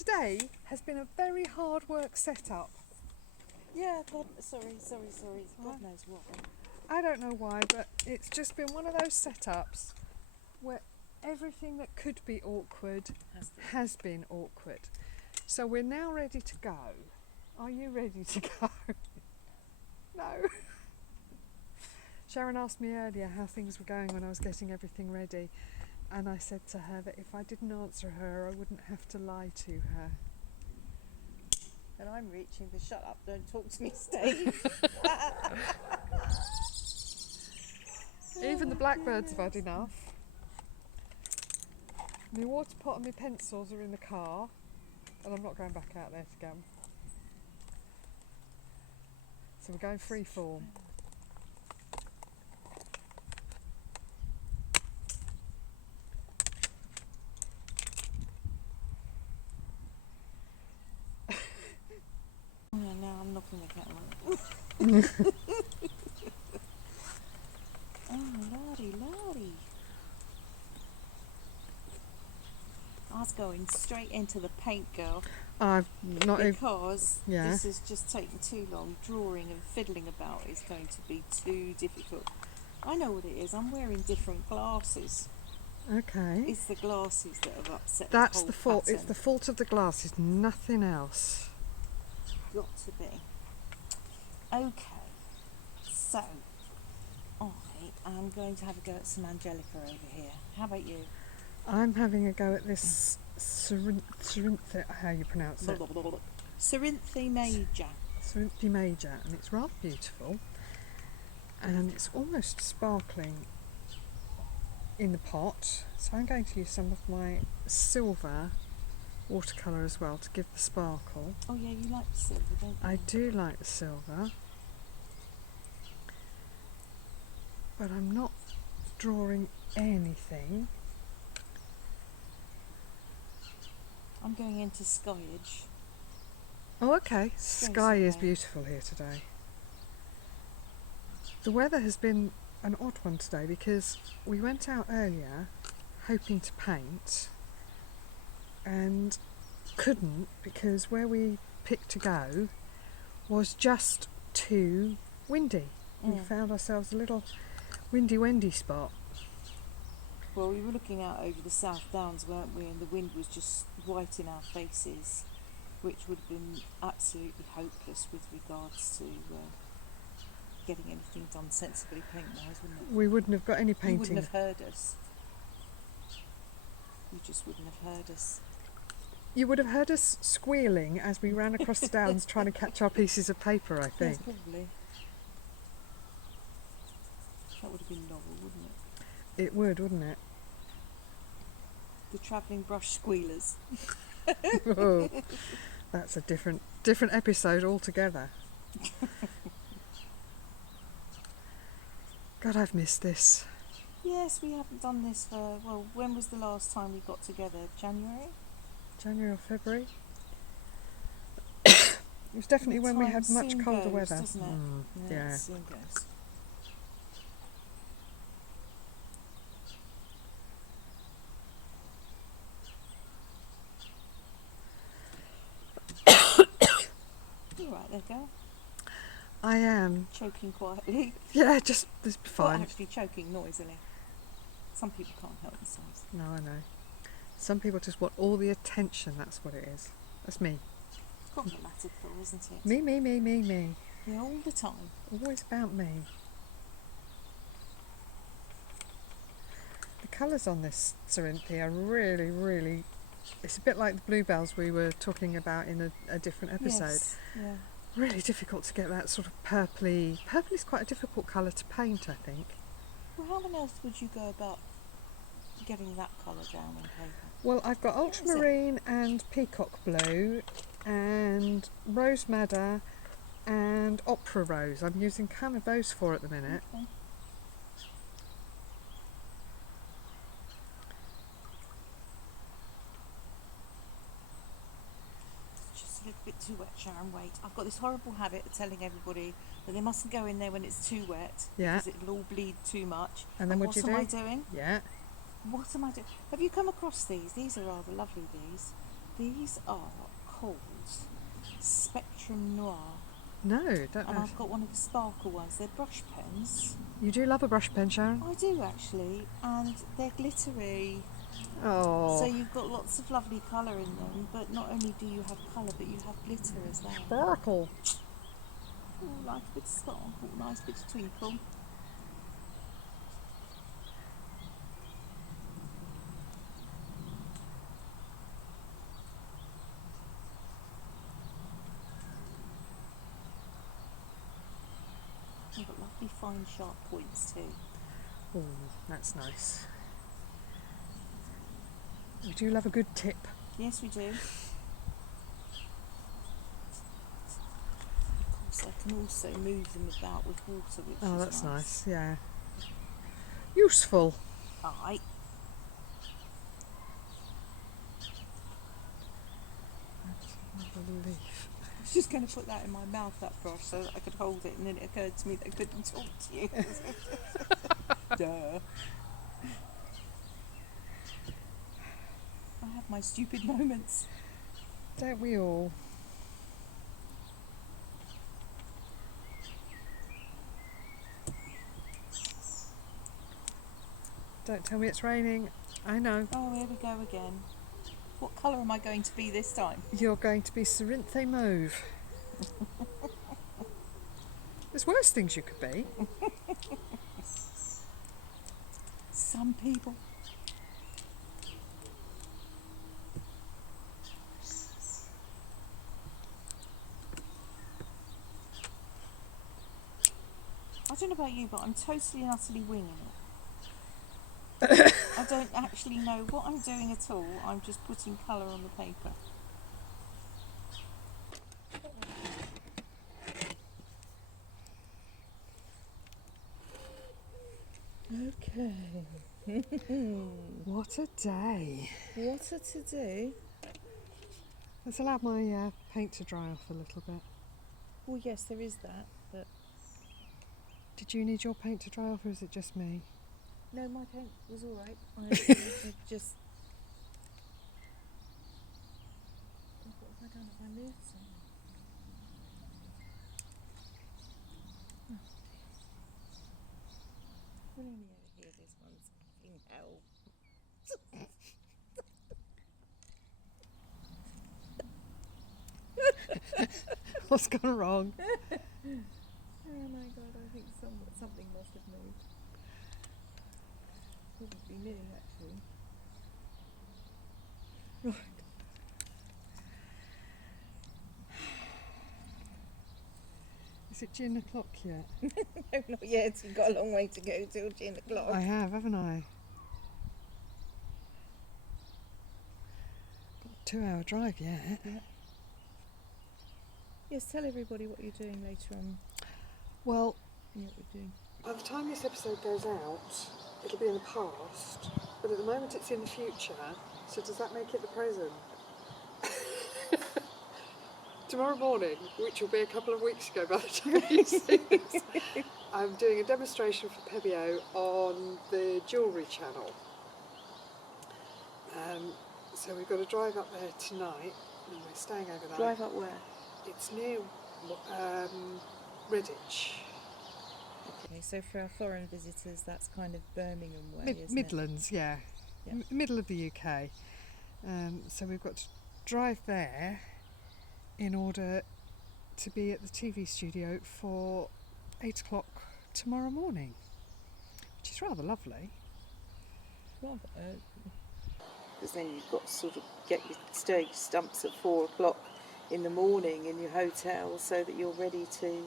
Today has been a very hard work setup. Yeah, God, sorry. God knows what. I don't know why, but it's just been one of those setups where everything that could be awkward has been awkward. So we're now ready to go. Are you ready to go? No. Sharon asked me earlier how things were going when I was getting everything ready, and I said to her that if I didn't answer her, I wouldn't have to lie to her. And I'm reaching for shut up, don't talk to me, Steve. Even the blackbirds have had enough. My water pot and my pencils are in the car, and I'm not going back out there to get them. So we're going free form. Yeah, now I'm knocking the camera. Oh, lordy. I was going straight into the paint, girl, I've not because yeah. this is just taking too long. Drawing and fiddling about is going to be too difficult. I know what it is. I'm wearing different glasses. Okay. It's the glasses that have upset That's the the whole fault. pattern. It's the fault of the glasses, nothing else. Got to be. Okay, so I am going to have a go at some Angelica over here. How about you? I'm having a go at this Cerinthe, how you pronounce it? Cerinthe Major. Cerinthe Major, and it's rather beautiful, and it's almost sparkling in the pot. So I'm going to use some of my silver watercolour as well to give the sparkle. Oh yeah, you like the silver, don't you? I do like the silver, but I'm not drawing anything. I'm going into skyage. Oh, okay. Sky is beautiful here today. The weather has been an odd one today because we went out earlier hoping to paint and couldn't because where we picked to go was just too windy. We found ourselves a little windy spot. Well, we were looking out over the South Downs, weren't we? And the wind was just right in our faces, which would have been absolutely hopeless with regards to getting anything done sensibly paint-wise, wouldn't it? We wouldn't have got any painting. You wouldn't have heard us. You just wouldn't have heard us. You would have heard us squealing as we ran across the downs trying to catch our pieces of paper, I think. Yes, probably. That would have been novel, wouldn't it? It would, wouldn't it? The travelling brush squealers. Oh, that's a different episode altogether. God, I've missed this. Yes, we haven't done this for, well, when was the last time we got together? January? January or February? It was definitely when we had much colder weather. Doesn't it? Yeah. It soon goes. You're right there, girl. I am. Choking quietly. Yeah, just this be fine. Well, actually choking noisily. Some people can't help themselves. No, I know. Some people just want all the attention, that's what it is. That's me. It's problematical, isn't it? Me. Yeah, all the time. Always about me. The colours on this Cerinthe are really, it's a bit like the bluebells we were talking about in a different episode. Yes, yeah. Really difficult to get that sort of purpley. Purple is quite a difficult colour to paint, I think. Well, how on earth would you go about getting that colour down on paper? Well, I've got ultramarine and peacock blue and rose madder and opera rose. I'm using kind of those four at the minute. Okay. Just a little bit too wet, Sharon. Wait, I've got this horrible habit of telling everybody that they mustn't go in there when it's too wet because it'll all bleed too much. And then what do you do? What am I doing? Yeah. What am I doing? Have you come across these? These are rather lovely, these. These are called Spectrum Noir, No, don't and know. I've got one of the sparkle ones. They're brush pens. You do love a brush pen, Sharon? I do actually, and they're glittery. Oh, So you've got lots of lovely colour in them, but not only do you have colour, but you have glitter as well. sparkle. Oh, like a bit of sparkle, nice bit of twinkle. You've got lovely fine sharp points too. Oh, that's nice. We do love a good tip. Yes, we do. Of course, I can also move them about with water, which Oh, is that's nice. Yeah. Useful. Aye. Another leaf. I was just going to put that in my mouth, that brush, so that I could hold it, and then it occurred to me that I couldn't talk to you. Duh. I have my stupid moments. Don't we all? Don't tell me it's raining. I know. Oh, here we go again. What colour am I going to be this time? You're going to be Cerinthe Mauve. There's worse things you could be. Some people. I don't know about you, but I'm totally and utterly winging it. I don't actually know what I'm doing at all. I'm just putting colour on the paper. Okay. What a day. What a to-do. Let's allow my paint to dry off a little bit. Well, yes, there is that, but... Did you need your paint to dry off, or is it just me? No, my paint was alright. I just... What have I done? Have I moved something? Oh, dear. We'll only ever hear this one's fucking hell. What's gone wrong? Oh my god, I think something must have moved. Probably me, actually. Right. Is it gin o'clock yet? No, not yet. You've got a long way to go till gin o'clock. I have, haven't I? Got a 2-hour drive yet. Yeah. Yes, tell everybody what you're doing later on. Well, Yeah, what we're doing. by the time this episode goes out, it'll be in the past, but at the moment it's in the future, so does that make it the present? Tomorrow morning, which will be a couple of weeks ago by the time you see this, I'm doing a demonstration for Pebio on the jewellery channel. So we've got to drive up there tonight, and we're staying overnight. Drive up where? It's near Redditch. Okay, so for our foreign visitors, that's kind of Birmingham way, isn't Midlands, yeah. Yeah. Middle of the UK. So we've got to drive there in order to be at the TV studio for 8 o'clock tomorrow morning, which is rather lovely. it? Rather. Because then you've got to sort of get your stage stumps at 4 o'clock in the morning in your hotel so that you're ready to...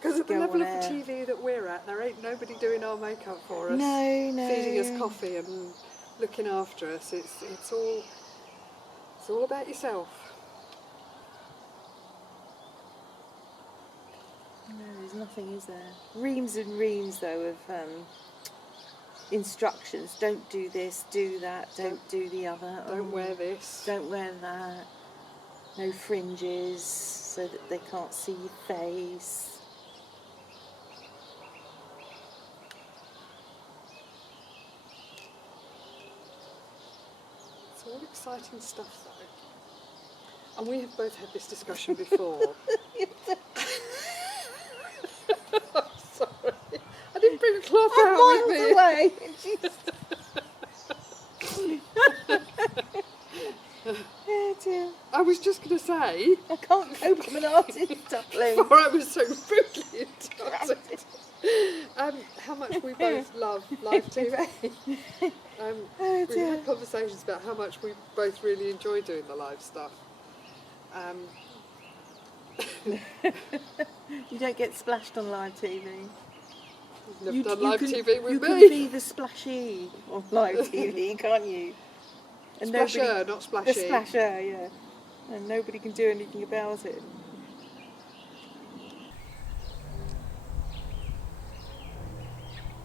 Because at the Go level on of the air. TV that we're at, there ain't nobody doing our makeup for us, No. feeding us coffee and looking after us. It's all about yourself. No, there's nothing, is there? Reams and reams, though, of instructions. Don't do this, do that, don't do the other. Don't wear this. Don't wear that. No fringes so that they can't see your face. That's All exciting stuff though. And we have both had this discussion before. I'm sorry. I didn't bring a cloth out with me. Away. Oh dear. I was just going to say, I can't cope with an artist, darling. before I was so rudely interrupted, how much we both love live TV. Oh We dear. had conversations about how much we both really enjoy doing the live stuff. You don't get splashed on live TV. You've never done live TV with you me. can be the splashy on live TV, can't you? And Splasher, not splashy. the splasher, yeah. And nobody can do anything about it.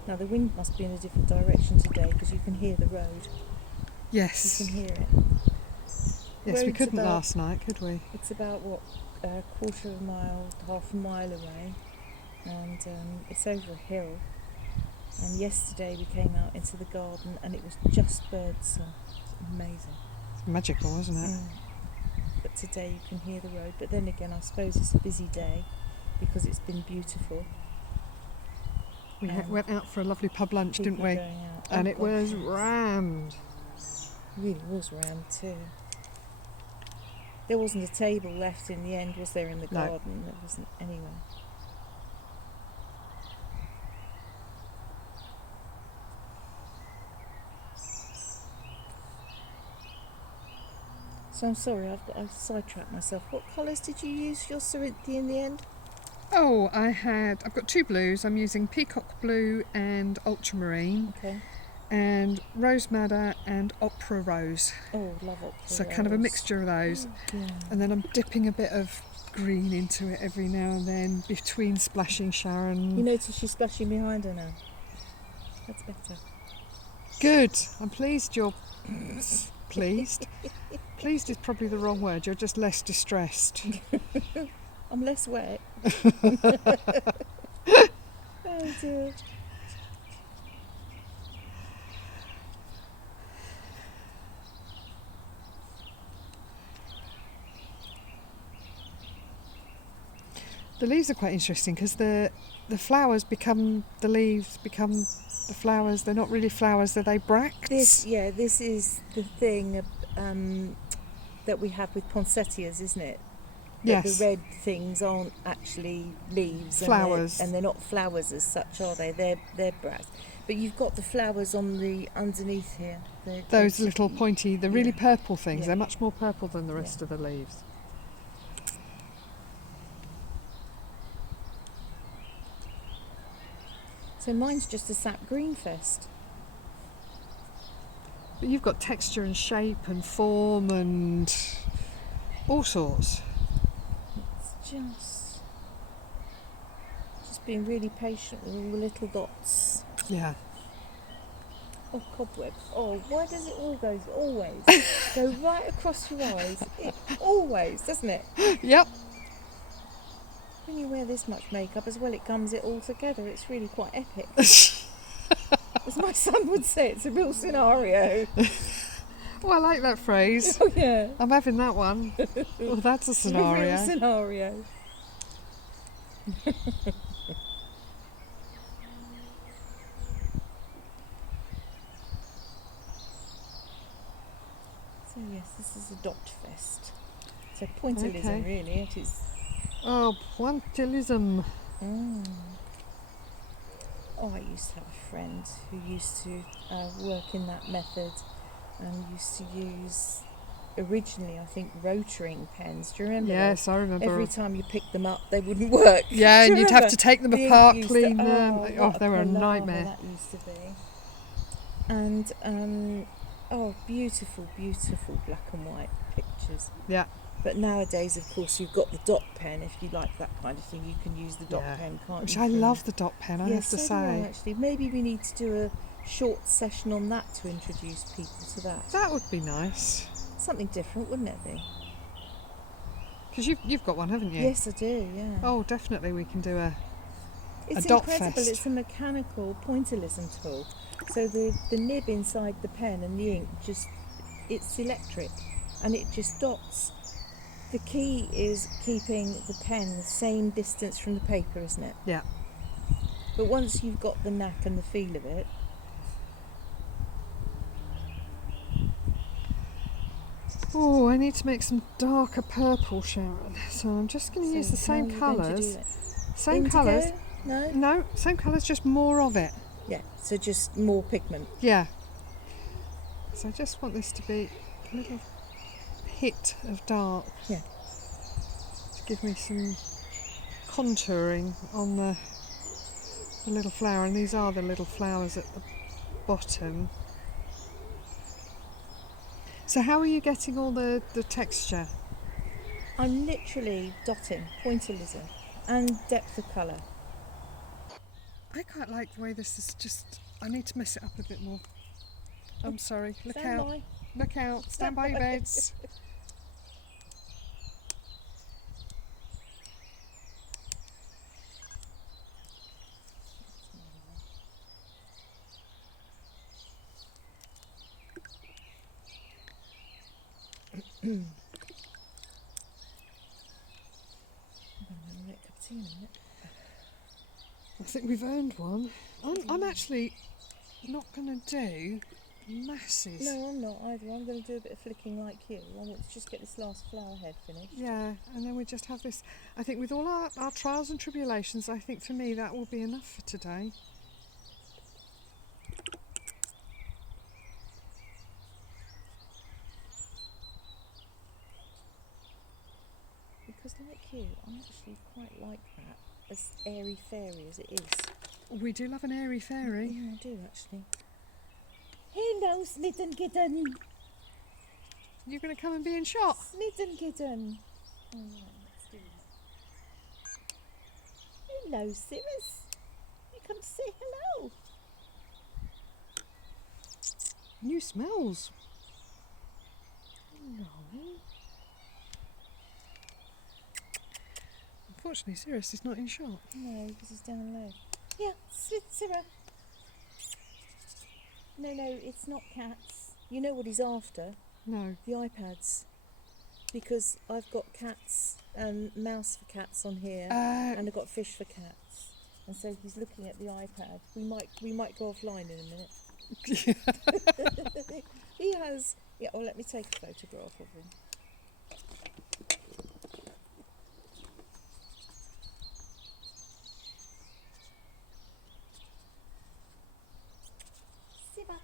Now the wind must be in a different direction today because you can hear the road. Yes. You can hear it. Yes, we Road's couldn't about- last night, could we? It's about a quarter of a mile, half a mile away, and it's over a hill. And yesterday we came out into the garden and it was just birds song. It's amazing. It's magical, isn't it? But today you can hear the road. But then again, I suppose it's a busy day because it's been beautiful. We went out for a lovely pub lunch, didn't People we? going out. And Oh, it gosh, was yes. rammed. It really was rammed too. There wasn't a table left in the end, was there, in the No. garden? There wasn't anywhere. So I'm sorry, I've sidetracked myself. What colours did you use for your Cerinthe in the end? Oh, I've got two blues. I'm using peacock blue and ultramarine, Okay. and rose madder and opera rose. Oh, love opera. So kind of a mixture of those. Yeah. And then I'm dipping a bit of green into it every now and then between splashing Sharon. You notice she's splashing behind her now. That's better. Good. I'm pleased you're pleased. Pleased is probably the wrong word. You're just less distressed. I'm less wet. Oh dear. The leaves are quite interesting because the flowers become the leaves, become the flowers. They're not really flowers, they're bracts. This is the thing that we have with poinsettias, isn't it? That Yes. the red things aren't actually leaves. Flowers. And they're not flowers as such, are they? They're bracts. But you've got the flowers on the underneath here. Those little pointy, the really Yeah. purple things. Yeah. They're much more purple than the rest Yeah. of the leaves. So mine's just a sap green fest. But you've got texture and shape and form and all sorts. It's just being really patient with all the little dots. Yeah. Oh, cobwebs. Oh, why does it always go right across your eyes? It always, doesn't it? Yep. When you wear this much makeup as well, it gums it all together. It's really quite epic. As my son would say, it's a real scenario. Oh, I like that phrase. Oh, yeah. I'm having that one. Oh, that's a It's a scenario. real scenario. So yes, this is a dot fest. So pointillism, Okay. really. It is. Oh, pointillism. Mm. Oh, I used to have a friend who used to work in that method and used to use, originally, I think, rotoring pens. Do you remember Yes, I those? remember. Every time you picked them up, they wouldn't work. Yeah, Do and you you'd have remember? to take them The ink apart, used to- clean them. what Oh, they were a palaver nightmare. That used to be. And beautiful, beautiful black and white pictures. Yeah. But nowadays, of course, you've got the dot pen. If you like that kind of thing, you can use the dot Yeah. pen, can't Which you? I for- love the dot pen, I Yes, have to so do I, say. actually, maybe we need to do a short session on that to introduce people to that. That would be nice. Something different, wouldn't it be? Because you've got one, haven't you? Yes, I do. Yeah. Oh, definitely we can do a... It's dot incredible. fest. It's a mechanical pointillism tool. So the nib inside the pen and the ink just it's electric, and it just dots. The key is keeping the pen the same distance from the paper, isn't it? Yeah. But once you've got the knack and the feel of it, Oh, I need to make some darker purple, Sharon. So I'm just going to use the how are same you going to do colours. it? Same Indigo? colours. No? No, same colours, just more of it. Yeah, so just more pigment. Yeah. So I just want this to be a little hit of dark. Yeah. To give me some contouring on the little flower. And these are the little flowers at the bottom. So how are you getting all the texture? I'm literally dotting, pointillism, and depth of colour. I quite like the way this is just... I need to mess it up a bit more. I'm sorry. Look Stand out. by. Look out. Stand by your beds. I think we've earned one. I'm actually not going to do masses. No, I'm not either. I'm going to do a bit of flicking like you. I want to just get this last flower head finished. Yeah, and then we just have this. I think with all our trials and tribulations, I think for me that will be enough for today. Because like you, I actually quite like that, as airy-fairy as it is. We do love an airy fairy. Yeah, I do actually. Hello, Smitten Kitten. You're going to come and be in shot? Smitten Kitten. Oh, right, let's do that. Hello, Cirrus. You come to say hello. New smells. No. Unfortunately, Cirrus is not in shot. No, because he's down low. Yeah, Cirrus. No, it's not cats. You know what he's after? No. The iPads. Because I've got cats and mouse for cats on here, and I've got fish for cats. And so he's looking at the iPad. We might go offline in a minute. He has. Yeah. Oh, let me take a photograph of him. Siva.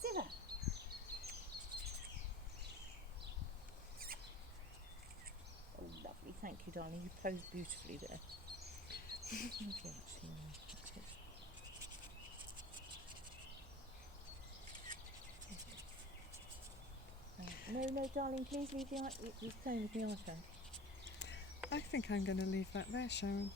Siva. Oh, lovely. Thank you, darling. You posed beautifully there. No, darling, please leave he's playing with the iPad. I think I'm going to leave that there, Sharon.